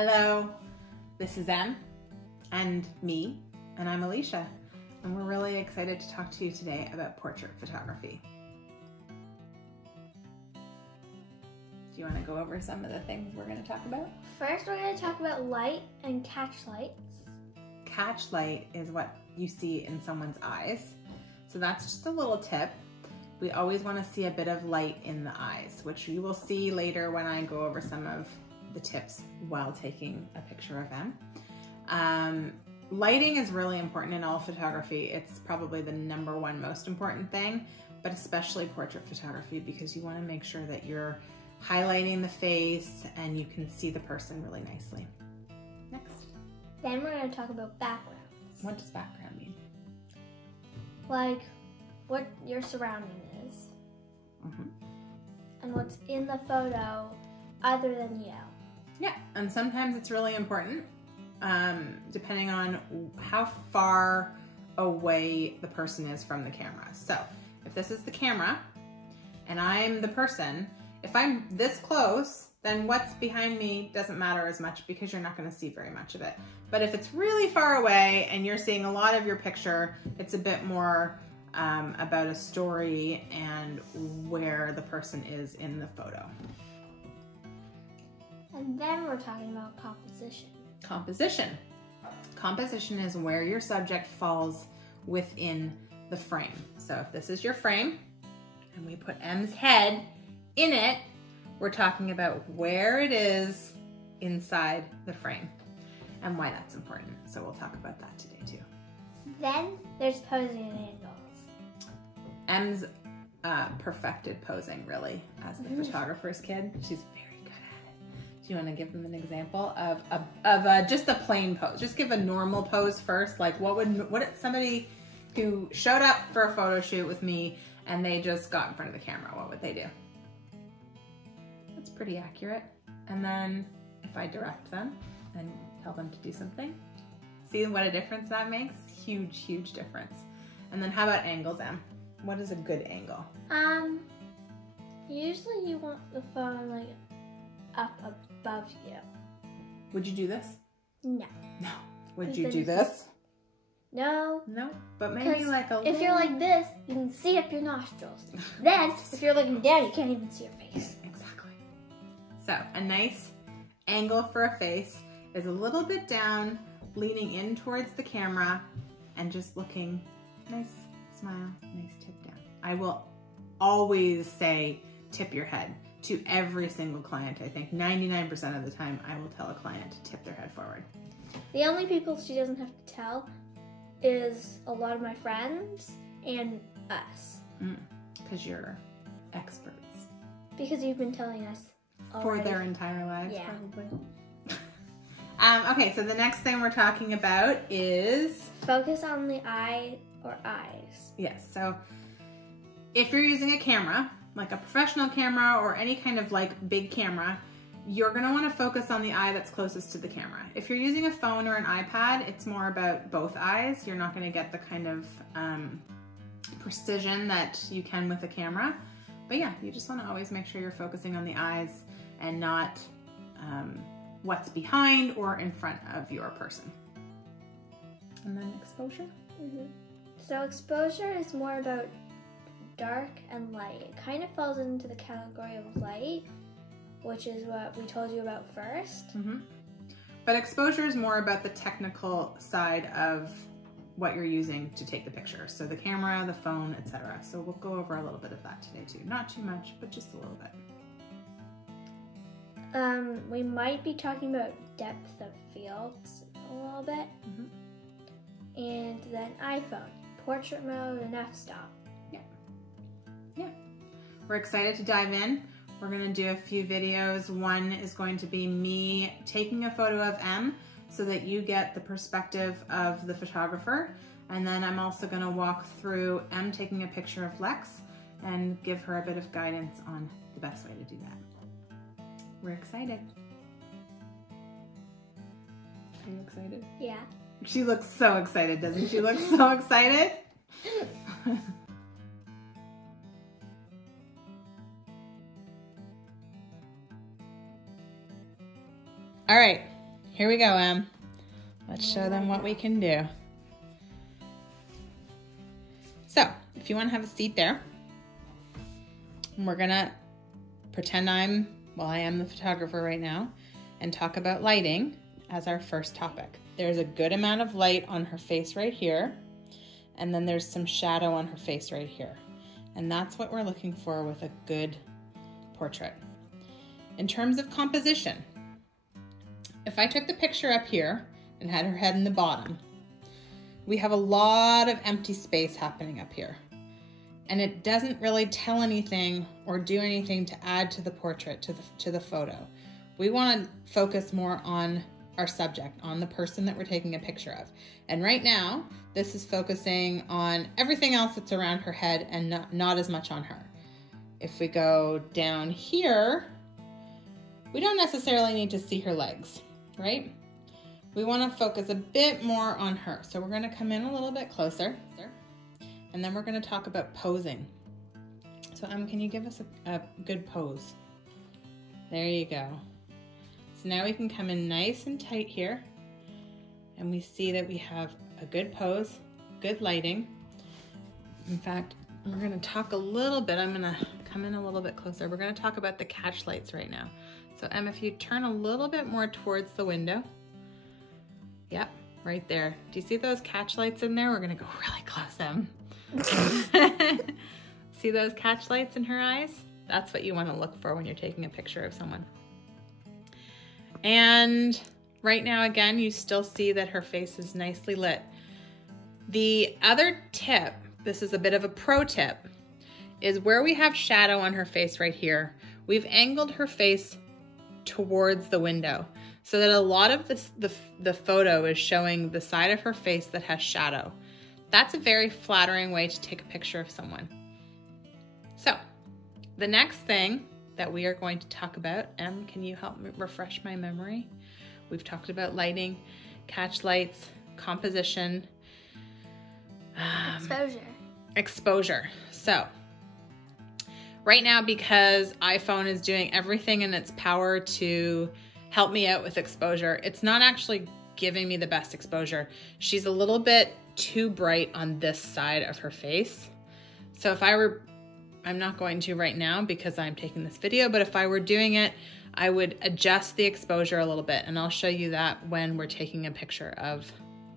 Hello, this is Em and me, and I'm Alicia, and we're really excited to talk to you today about portrait photography. Do you want to go over some of the things we're going to talk about? First, we're going to talk about light and catch lights. Catch light is what you see in someone's eyes. So that's just a little tip. We always want to see a bit of light in the eyes, which you will see later when I go over some of the tips while taking a picture of them. Lighting is really important in all photography. It's probably the #1 most important thing, but especially portrait photography, because you want to make sure that you're highlighting the face and you can see the person really nicely. Next. Then we're going to talk about backgrounds. What does background mean? Like what your surrounding is. And what's in the photo other than you. Yeah, and sometimes it's really important, depending on how far away the person is from the camera. So if this is the camera and I'm the person, if I'm this close, then what's behind me doesn't matter as much because you're not going to see very much of it. But if it's really far away and you're seeing a lot of your picture, it's a bit more about a story and where the person is in the photo. And then we're talking about composition. Composition. Composition is where your subject falls within the frame. So if this is your frame and we put M's head in it, we're talking about where it is inside the frame and why that's important. So we'll talk about that today too. Then there's posing and angles. M's perfected posing really as the photographer's kid. She's very good at it. Do you want to give them an example of just a plain pose? Just give a normal pose first. Like what if somebody who showed up for a photo shoot with me and they just got in front of the camera, what would they do? That's pretty accurate. And then if I direct them and tell them to do something, see what a difference that makes? Huge, huge difference. And then how about angles, Em? What is a good angle? Usually you want the phone like up above you. Would you do this? No. No. Would you do this? No. No, but maybe like a if you're like this, you can see up your nostrils. Then, if you're looking down, you can't even see your face. Exactly. So, a nice angle for a face is a little bit down, leaning in towards the camera, and just looking nice smile, nice tip down. I will always say tip your head to every single client. I think 99% of the time I will tell a client to tip their head forward. The only people she doesn't have to tell is a lot of my friends and us. Because you're experts. Because you've been telling us for their entire lives, yeah. Probably. Okay, so the next thing we're talking about is... focus on the eye or eyes. Yes, so if you're using a camera, like a professional camera or any kind of like big camera, you're gonna wanna focus on the eye that's closest to the camera. If you're using a phone or an iPad, it's more about both eyes. You're not gonna get the kind of precision that you can with a camera. But yeah, you just wanna always make sure you're focusing on the eyes and not what's behind or in front of your person. And then exposure? So exposure is more about dark and light. It kind of falls into the category of light, which is what we told you about first. But exposure is more about the technical side of what you're using to take the picture. So the camera, the phone, etc. So we'll go over a little bit of that today too. Not too much, but just a little bit. We might be talking about depth of fields a little bit. And then iPhone, portrait mode, and f-stop. Yeah. We're excited to dive in. We're gonna do a few videos. One is going to be me taking a photo of M so that you get the perspective of the photographer. And then I'm also gonna walk through M taking a picture of Lex and give her a bit of guidance on the best way to do that. We're excited. Are you excited? Yeah. She looks so excited, doesn't she? Look so excited. All right, Here we go, Em. Let's show them what we can do. So, if you want to have a seat there, we're gonna pretend I am the photographer right now, and talk about lighting as our first topic. There's a good amount of light on her face right here, and then there's some shadow on her face right here. And that's what we're looking for with a good portrait. In terms of composition, if I took the picture up here and had her head in the bottom, we have a lot of empty space happening up here. And it doesn't really tell anything or do anything to add to the portrait, to the photo. We want to focus more on our subject, on the person that we're taking a picture of. And right now, this is focusing on everything else that's around her head and not as much on her. If we go down here, we don't necessarily need to see her legs, right? We want to focus a bit more on her. So we're going to come in a little bit closer, and then we're going to talk about posing. So can you give us a good pose? There you go. So now we can come in nice and tight here, and we see that we have a good pose, good lighting. In fact, we're going to talk a little bit. I'm going to come in a little bit closer. We're going to talk about the catch lights right now. So Em, if you turn a little bit more towards the window. Yep, right there. Do you see those catch lights in there? We're going to go really close, Em. See those catch lights in her eyes? That's what you want to look for when you're taking a picture of someone. And right now, again, you still see that her face is nicely lit. The other tip, this is a bit of a pro tip, is where we have shadow on her face right here, we've angled her face towards the window so that a lot of the photo is showing the side of her face that has shadow. That's a very flattering way to take a picture of someone. So the next thing that we are going to talk about, Em, can you help me refresh my memory? We've talked about lighting, catch lights, composition, exposure. So right now, because iPhone is doing everything in its power to help me out with exposure, it's not actually giving me the best exposure. She's a little bit too bright on this side of her face. So if I were, I'm not going to right now because I'm taking this video, but if I were doing it, I would adjust the exposure a little bit, and I'll show you that when we're taking a picture of,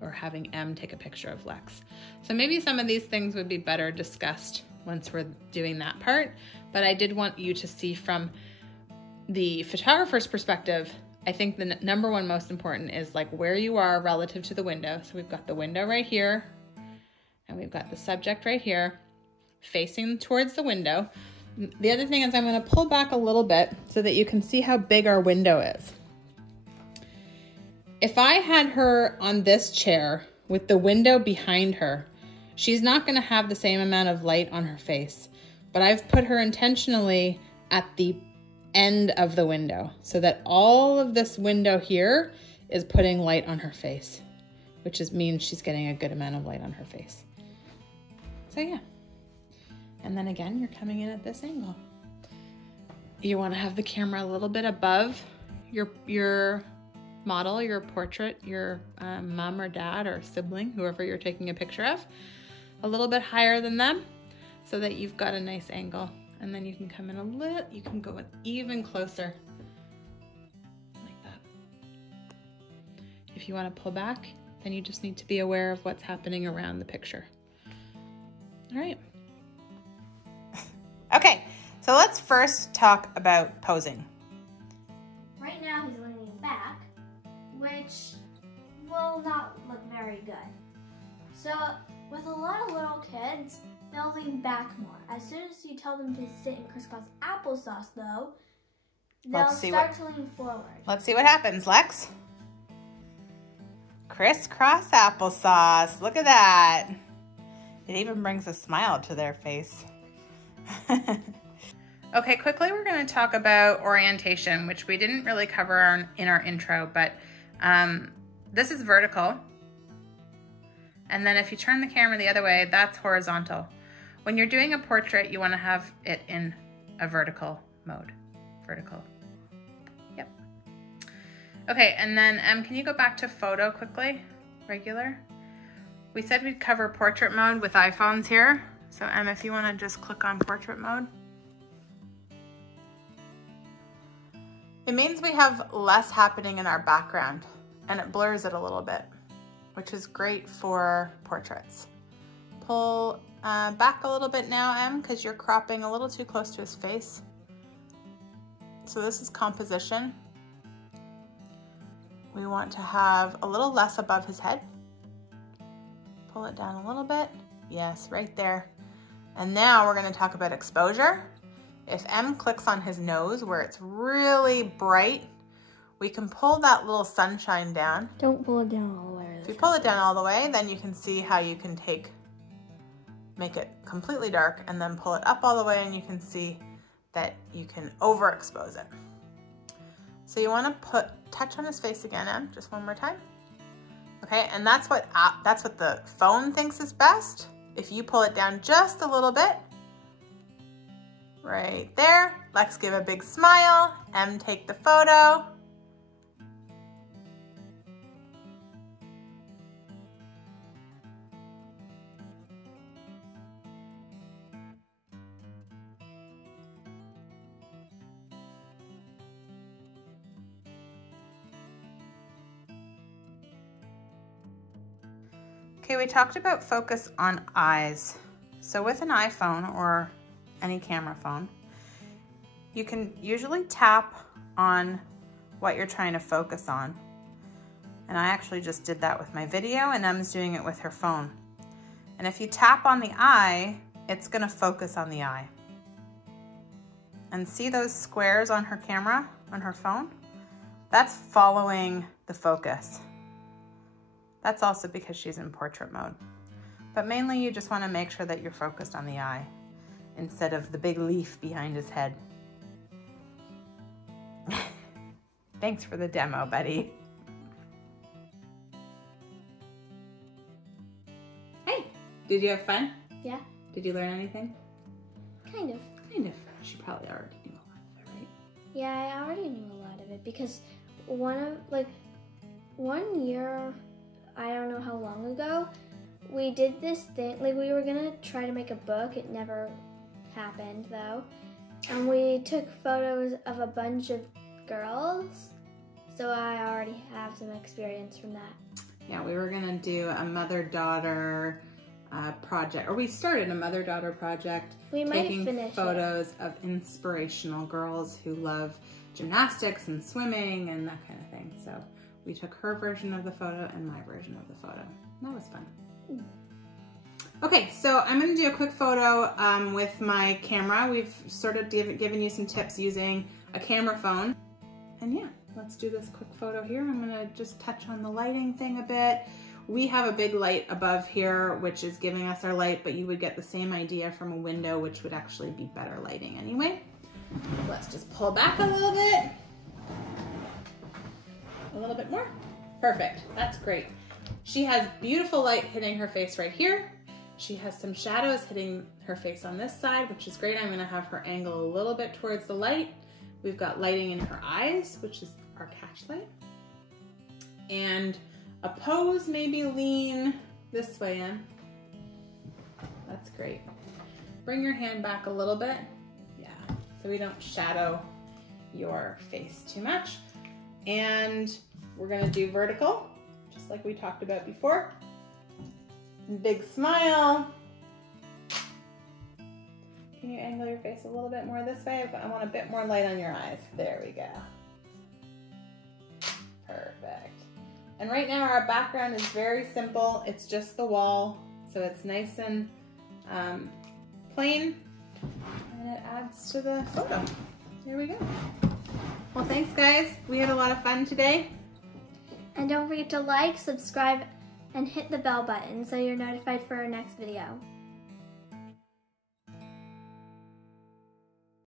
or having Em take a picture of Lex. So maybe some of these things would be better discussed once we're doing that part, but I did want you to see from the photographer's perspective. I think the number one most important is like where you are relative to the window. So we've got the window right here, and we've got the subject right here facing towards the window. The other thing is I'm going to pull back a little bit so that you can see how big our window is. If I had her on this chair with the window behind her, she's not going to have the same amount of light on her face, but I've put her intentionally at the end of the window so that all of this window here is putting light on her face, which means she's getting a good amount of light on her face. So yeah. And then again, you're coming in at this angle. You want to have the camera a little bit above your model, your portrait, your mom or dad or sibling, whoever you're taking a picture of, a little bit higher than them so that you've got a nice angle. And then you can come in a little, you can go even closer like that. If you want to pull back, then you just need to be aware of what's happening around the picture. All right. Okay, so let's first talk about posing. Right now he's leaning back, which will not look very good. So with a lot of little kids, they'll lean back more. As soon as you tell them to sit in crisscross applesauce though, they'll start to lean forward. Let's see what happens, Lex. Crisscross applesauce, look at that. It even brings a smile to their face. Okay, quickly we're going to talk about orientation, which we didn't really cover in our intro, but this is vertical. And then if you turn the camera the other way, that's horizontal. When you're doing a portrait, you want to have it in a vertical mode. Vertical. Yep. Okay, and then can you go back to photo quickly? Regular. We said we'd cover portrait mode with iPhones here. So if you want to just click on portrait mode. It means we have less happening in our background and it blurs it a little bit, which is great for portraits. Pull back a little bit now, because you're cropping a little too close to his face. So this is composition. We want to have a little less above his head. Pull it down a little bit. Yes, right there. And now we're going to talk about exposure. If M clicks on his nose where it's really bright, we can pull that little sunshine down. Don't pull it down all the way. If you pull it down all the way, then you can see how you can make it completely dark and then pull it up all the way and you can see that you can overexpose it. So you want to touch on his face again, Em, just one more time. Okay, and that's what the phone thinks is best. If you pull it down just a little bit, right there. Let's give a big smile. M, take the photo. Okay, we talked about focus on eyes. So with an iPhone or any camera phone, you can usually tap on what you're trying to focus on. And I actually just did that with my video and Em's doing it with her phone. And if you tap on the eye, it's gonna focus on the eye. And see those squares on her camera, on her phone? That's following the focus. That's also because she's in portrait mode. But mainly you just want to make sure that you're focused on the eye instead of the big leaf behind his head. Thanks for the demo, buddy. Hey, did you have fun? Yeah. Did you learn anything? Kind of. Kind of. She probably already knew a lot of it, right? Yeah, I already knew a lot of it because one year, I don't know how long ago, we did this thing, like we were gonna try to make a book. It never happened though. And we took photos of a bunch of girls. So I already have some experience from that. Yeah, we were gonna do a mother-daughter project, or we started a mother-daughter project. We might taking finish photos of inspirational girls who love gymnastics and swimming and that kind of thing. So we took her version of the photo and my version of the photo. That was fun. Okay, so I'm gonna do a quick photo with my camera. We've sort of given you some tips using a camera phone. And yeah, let's do this quick photo here. I'm gonna just touch on the lighting thing a bit. We have a big light above here, which is giving us our light, but you would get the same idea from a window, which would actually be better lighting anyway. Let's just pull back a little bit. A little bit more. Perfect, that's great. She has beautiful light hitting her face right here. She has some shadows hitting her face on this side, which is great. I'm gonna have her angle a little bit towards the light. We've got lighting in her eyes, which is our catch light. And a pose, maybe lean this way in. That's great. Bring your hand back a little bit. Yeah, so we don't shadow your face too much. And we're gonna do vertical, just like we talked about before. Big smile. Can you angle your face a little bit more this way? I want a bit more light on your eyes. There we go. Perfect. And right now our background is very simple. It's just the wall, so it's nice and plain, and it adds to the photo. Here we go. Well, thanks guys. We had a lot of fun today. And don't forget to like, subscribe, and hit the bell button so you're notified for our next video.